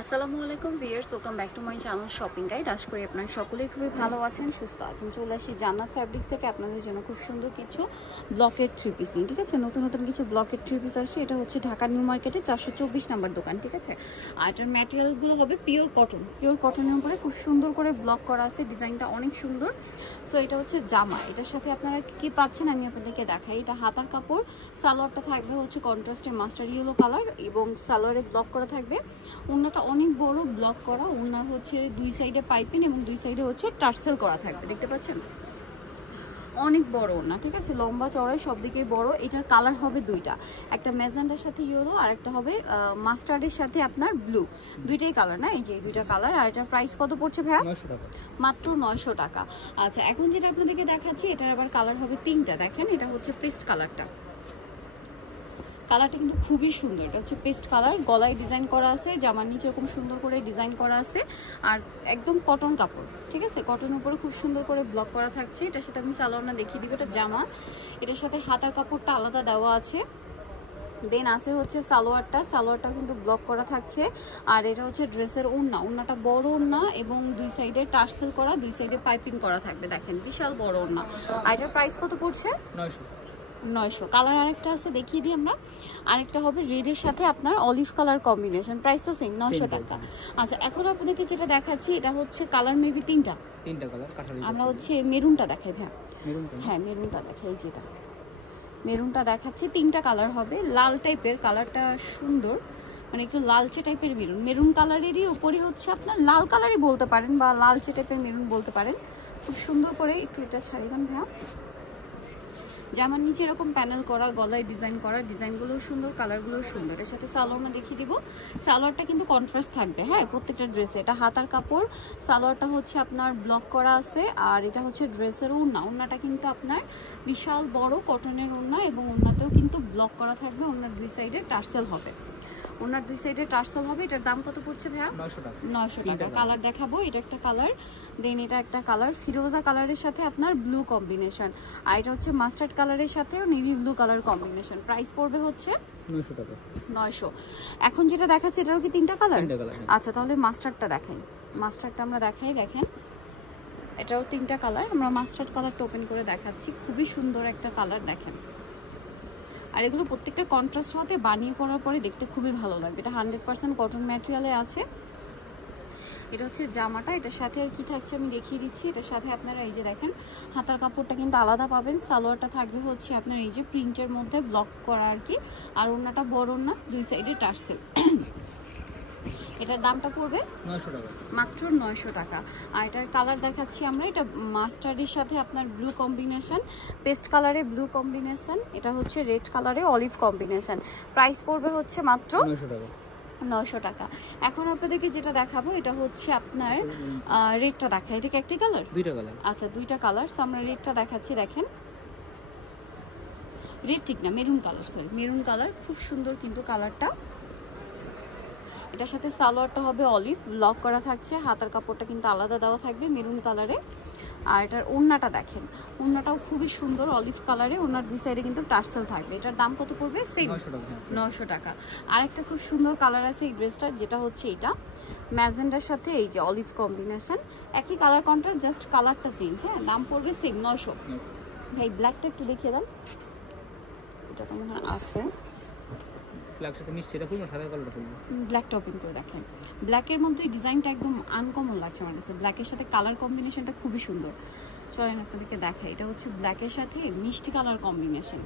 আসসালামু আলাইকুম viewers, welcome back to my channel shopping guide. আশা করি আপনারা সকলেই খুবই ভালো আছেন, সুস্থ আছেন। চলে আসি জান্নাত ফ্যাব্রিক্স থেকে আপনাদের জন্য খুব সুন্দর কিছু ব্লকের থ্রি পিস নিয়ে। ঠিক আছে, নতুন নতুন কিছু ব্লকের থ্রি পিস আসছে। এটা হচ্ছে ঢাকা নিউ মার্কেটে 424 নাম্বার দোকান। ঠিক আছে, আর এটার ম্যাটেরিয়ালগুলো হবে পিওর কটন। পিওর কটনের উপরে খুব সুন্দর করে ব্লক করা আছে, ডিজাইনটা অনেক সুন্দর। সো এটা হচ্ছে জামা, এটার সাথে আপনারা কী পাচ্ছেন আমি আপনাদেরকে দেখাই। এটা হাতার কাপড়, সালোয়ারটা থাকবে হচ্ছে কন্ট্রাস্টে মাস্টার ইয়েলো কালার এবং সালোয়ারে ব্লক করা থাকবে। ওড়নাটা অনেক বড় ব্লক করা, ওড়নার হচ্ছে দুই সাইডে পাইপিং এবং দুই সাইডে হচ্ছে টার্সেল করা থাকবে। দেখতে পাচ্ছেন অনেক বড় ওড়না। ঠিক আছে, লম্বা চড়াই সব দিকেই বড়। এটার কালার হবে দুইটা, একটা ম্যাজেন্ডার সাথে ইয়েলো আর একটা হবে মাস্টার্ডের সাথে আপনার ব্লু। দুইটাই কালার না, এই যে দুইটা কালার। আর এটার প্রাইস কত পড়ছে ভাইয়া? 900 টাকা, মাত্র 900 টাকা। আচ্ছা, এখন যেটা আপনাদেরকে দেখাচ্ছি এটার আবার কালার হবে তিনটা। দেখেন, এটা হচ্ছে পেস্ট কালারটা, কালারটা কিন্তু খুবই সুন্দর। এটা হচ্ছে পেস্ট কালার, গলায় ডিজাইন করা আছে, জামার নিচে এরকম সুন্দর করে ডিজাইন করা আছে, আর একদম কটন কাপড়। ঠিক আছে, কটনের উপরে খুব সুন্দর করে ব্লক করা থাকছে। এটার সাথে আমি সালোয়ারটা দেখিয়ে দিব। এটা জামা, এটার সাথে হাতার কাপড়টা আলাদা দেওয়া আছে। দেন আছে হচ্ছে সালোয়ারটা কিন্তু ব্লক করা থাকছে। আর এটা হচ্ছে ড্রেসের ওড়নাটা বড় ওড়না এবং দুই সাইডে টার্সেল করা, দুই সাইডে পাইপিং করা থাকবে। দেখেন বিশাল বড় ওড়না। আর এটার প্রাইস কত পড়ছে? 900। কালার আরেকটা আছে, দেখিয়ে দিই আমরা। আরেকটা হবে রেডের সাথে আপনার অলিভ কালার কম্বিনেশন, প্রাইস তো সেম 900 টাকা। আচ্ছা, এখন আপনাদেরকে যেটা দেখাচ্ছি এটা হচ্ছে কালার মেবি তিনটা কালার। আমরা হচ্ছে মেরুনটা দেখাই ভাই। হ্যাঁ, মেরুনটা দেখাই, যেটা মেরুনটা দেখাচ্ছি। তিনটা কালার হবে, লাল টাইপের কালারটা সুন্দর, মানে একটু লালচে টাইপের মেরুন। মেরুন কালারেরই উপরই হচ্ছে আপনার লাল কালারই বলতে পারেন বা লালচে টাইপের মেরুন বলতে পারেন। খুব সুন্দর করে একটু এটা ছাড়িয়ে দেন ভাইয়া। জামার নিচে এরকম প্যানেল করা, গলায় ডিজাইন করা, ডিজাইনগুলোও সুন্দর, কালারগুলোও সুন্দর। এর সাথে সালোয়ারটা দেখিয়ে দিব। সালোয়ারটা কিন্তু কন্ট্রাস্ট থাকবে, হ্যাঁ, প্রত্যেকটা ড্রেসে। এটা হাতার কাপড়, সালোয়ারটা হচ্ছে আপনার ব্লক করা আছে। আর এটা হচ্ছে ড্রেসের ওড়নাটা কিন্তু আপনার বিশাল বড় কটনের ওড়না এবং ওড়নাতেও কিন্তু ব্লক করা থাকবে। ওড়নার দুই সাইডে টার্সেল হবে, ওনার দুই সাইডে টার্সেল হবে। এটার দাম কত পড়ছে ভাইয়া? 900 টাকা। কালার দেখাবো, এটা একটা কালার, দেন এটা একটা কালার ফিরোজা কালারের সাথে আপনার ব্লু কম্বিনেশন, আর এটা হচ্ছে মাস্টার্ড কালারের সাথেও navy blue colour combination. Price পড়বে হচ্ছে 900 টাকা। 900। এখন যেটা দেখাচ্ছে এটারও কি তিনটা কালার? আচ্ছা, তাহলে মাস্টার্ডটা দেখাই। মাস্টার্ডটা আমরা দেখাই, দেখেন এটাও তিনটা কালার। আমরা মাস্টার্ড কালারটা ওপেন করে দেখাচ্ছি, খুবই সুন্দর একটা কালার। দেখেন, আর এগুলো প্রত্যেকটা কন্ট্রাস্ট হতে বানিয়ে পরার পরে দেখতে খুবই ভালো লাগবে। এটা 100% কটন ম্যাটেরিয়ালে আছে। এটা হচ্ছে জামাটা, এটার সাথে আর কি থাকছে আমি দেখিয়ে দিচ্ছি। এটার সাথে আপনারা এই যে দেখেন হাতার কাপড়টা কিন্তু আলাদা পাবেন। সালোয়ারটা থাকবে হচ্ছে আপনার এই যে প্রিন্টের মধ্যে ব্লক করা আর কি। আর ওড়নাটা বড় ওড়না, দুই সাইডে টার্সেল। এটার দামটা পড়বে 900 টাকা, মাত্র 900 টাকা। আর এটার কালার দেখাচ্ছি আমরা। এটা মাস্টার্ডের সাথে আপনার ব্লু কম্বিনেশন, পেস্ট কালারে ব্লু কম্বিনেশন, এটা হচ্ছে রেড কালারে অলিভ কম্বিনেশন। প্রাইস পড়বে হচ্ছে মাত্র 900 টাকা। 900 টাকা। এখন আপনাদেরকে যেটা দেখাবো এটা হচ্ছে আপনার রেডটা দেখায়। এটা কি একটি কালার? দুইটা কালার। আচ্ছা, দুইটা কালার। আমরা রেডটা দেখাচ্ছি, দেখেন রেড ঠিক না, maroon colour, sorry maroon colour. খুব সুন্দর কিন্তু কালারটা। এটার সাথে সালোয়ারটা হবে অলিভ, লক করা থাকছে। হাতার কাপড়টা কিন্তু আলাদা দেওয়া থাকবে মেরুন কালারে। আর এটার ওড়নাটা দেখেন, ওড়নাটাও খুবই সুন্দর অলিভ কালারে। ওড়নার দুই সাইডে কিন্তু টার্সেল থাকবে। এটার দাম কত পড়বে? সেম 900 টাকা। আরেকটা খুব সুন্দর কালার আছে এই ড্রেসটার, যেটা হচ্ছে এটা ম্যাজেন্ডার সাথে এই যে অলিভ কম্বিনেশন, একই কালার কন্ট্রাস্ট, জাস্ট কালারটা চেঞ্জ। হ্যাঁ, দাম পড়বে সেম 900। ভাই ব্ল্যাকটা একটু দেখিয়ে দেন, এটা তো মনে হয় আছে। ব্ল্যাকটা ওপেন করে দেখেন, ব্ল্যাকের মধ্যে ডিজাইনটা একদম আনকমন লাগছে আমার কাছে। ব্ল্যাকের সাথে কালার কম্বিনেশনটা খুবই সুন্দর। চলেন আপনাদেরকে দেখাই। এটা হচ্ছে ব্ল্যাকের সাথে মিষ্টি কালার কম্বিনেশন।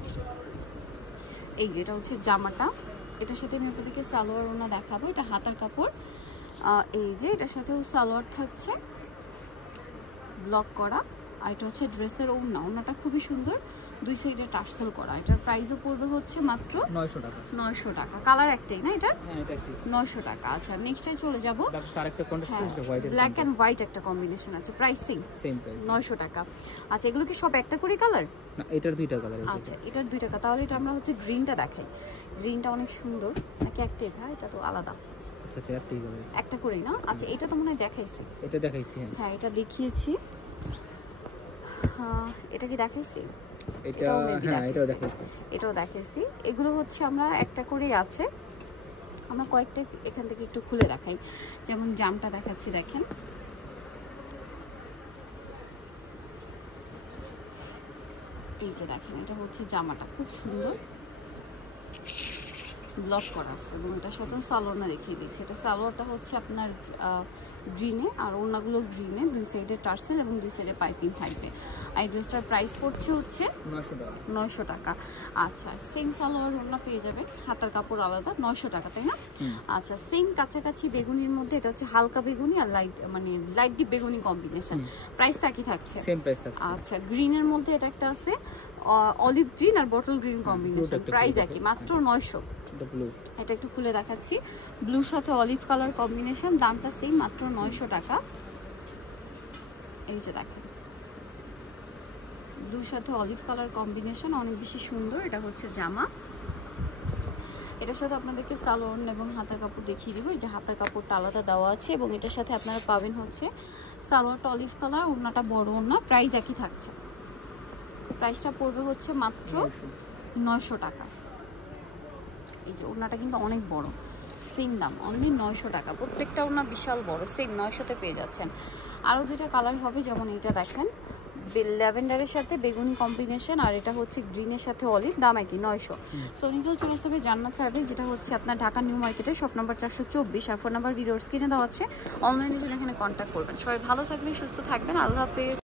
এই যে এটা হচ্ছে জামাটা, এটার সাথে আমি আপনাদেরকে সালোয়ার ওড়না দেখাবো। এটা হাতার কাপড়, এই যে এটার সাথেও সালোয়ার থাকছে ব্লক করা। আর এটা হচ্ছে ড্রেসের ওড়নাটা খুবই সুন্দর, দুই সাইডে টার্সেল করা। এটার প্রাইসও পড়বে হচ্ছে মাত্র 900 টাকা। 900 টাকা। কালার একটাই না এটা? হ্যাঁ, এটা একটাই। 900 টাকা। আচ্ছা, নেক্সটে চলে যাব। আরেকটা কন্ট্রাস্ট আছে, হোয়াইট এর ব্ল্যাক এন্ড হোয়াইট একটা কম্বিনেশন আছে, প্রাইস সেম প্রাইস 900 টাকা। আচ্ছা, এগুলো কি সব একটা করে কালার? না, এটার দুইটা কালার। আচ্ছা, এটার 2 টাকা। তাহলে এটা আমরা হচ্ছে গ্রিনটা দেখাই। গ্রিনটা অনেক সুন্দর, নাকি একটাই ভাই? এটা তো আলাদা। আচ্ছা আচ্ছা, একটাই কালার, একটা করেই না? আচ্ছা, এটা তো মনে হয় দেখাইছি। এটা দেখাইছি। হ্যাঁ, এটা দেখিয়েছি। এটা কি দেখাইছি? হ্যাঁ, এটাও দেখাইছি। এটাও দেখাইছি। এগুলো হচ্ছে আমরা একটা করেই আছে। আমরা কয়েকটা এখান থেকে একটু খুলে দেখাই, যেমন জামটা দেখাচ্ছি, দেখেন এই যে দেখেন, এটা হচ্ছে জামাটা খুব সুন্দর ব্লক করা আছে এবং এটার সাথে সালোয়ারটা দেখিয়ে দিচ্ছি। এটা সালোয়ারটা হচ্ছে আপনার গ্রিনে আর ওড়নাগুলো গ্রিনে, দুই সাইডে টার্সেল এবং দুই সাইডে পাইপিং থাকবে। আর এই ড্রেসটার প্রাইস পড়ছে হচ্ছে 900 টাকা। আচ্ছা, সেম সালোয়ার ওড়না পেয়ে যাবে, হাতার কাপড় আলাদা, 900 টাকা, তাই না? আচ্ছা, সেম কাছাকাছি বেগুনির মধ্যে এটা হচ্ছে হালকা বেগুনি আর লাইট মানে লাইট ডিপ বেগুনি কম্বিনেশন, প্রাইসটা কি থাকছে? সেম প্রাইস থাকছে। আচ্ছা, গ্রিনের মধ্যে এটা একটা আছে অলিভ গ্রিন আর বটল গ্রিন কম্বিনেশন, প্রাইস একই, মাত্র 900। এটা একটু খুলে দেখাচ্ছি, ব্লুর সাথে অলিভ কালার কম্বিনেশন, দামটা সেম, মাত্র 900 টাকা। এই যে দেখেন, ব্লুর সাথে অলিভ কালার কম্বিনেশন, অনেক বেশি সুন্দর। এটা হচ্ছে জামা, এটার সাথে আপনাদেরকে সালোয়ার এবং হাতার কাপড় দেখিয়ে দিব। এই যে হাতার কাপড়টা আলাদা দেওয়া আছে এবং এটার সাথে আপনারা পাবেন হচ্ছে সালোয়ারটা অলিভ কালার, ওড়নাটা বড় ওড়না, প্রাইস একই থাকছে। প্রাইসটা পড়বে হচ্ছে মাত্র 900 টাকা। এই যে ওড়নাটা কিন্তু অনেক বড়, সেম দাম, অনলি 900 টাকা। প্রত্যেকটা ওড়না বিশাল বড়, সেম 900-তে পেয়ে যাচ্ছেন। আরও দুইটা কালার হবে, যেমন এটা দেখেন ল্যাভেন্ডারের সাথে বেগুনি কম্বিনেশন, আর এটা হচ্ছে গ্রিনের সাথে অলিভ, দাম একই 900। সো নিজেও চলে আসতে হবে জান্নাত ফ্যাব্রিক, যেটা হচ্ছে আপনার ঢাকা নিউ মার্কেটের শপ নাম্বার 424, আর ফোন নাম্বার ভিডিওর স্ক্রিনে দেওয়া আছে। অনলাইনে জন্য এখানে কন্ট্যাক্ট করবেন। সবাই ভালো থাকবেন, সুস্থ থাকবেন, আল্লাহ হাফেজ।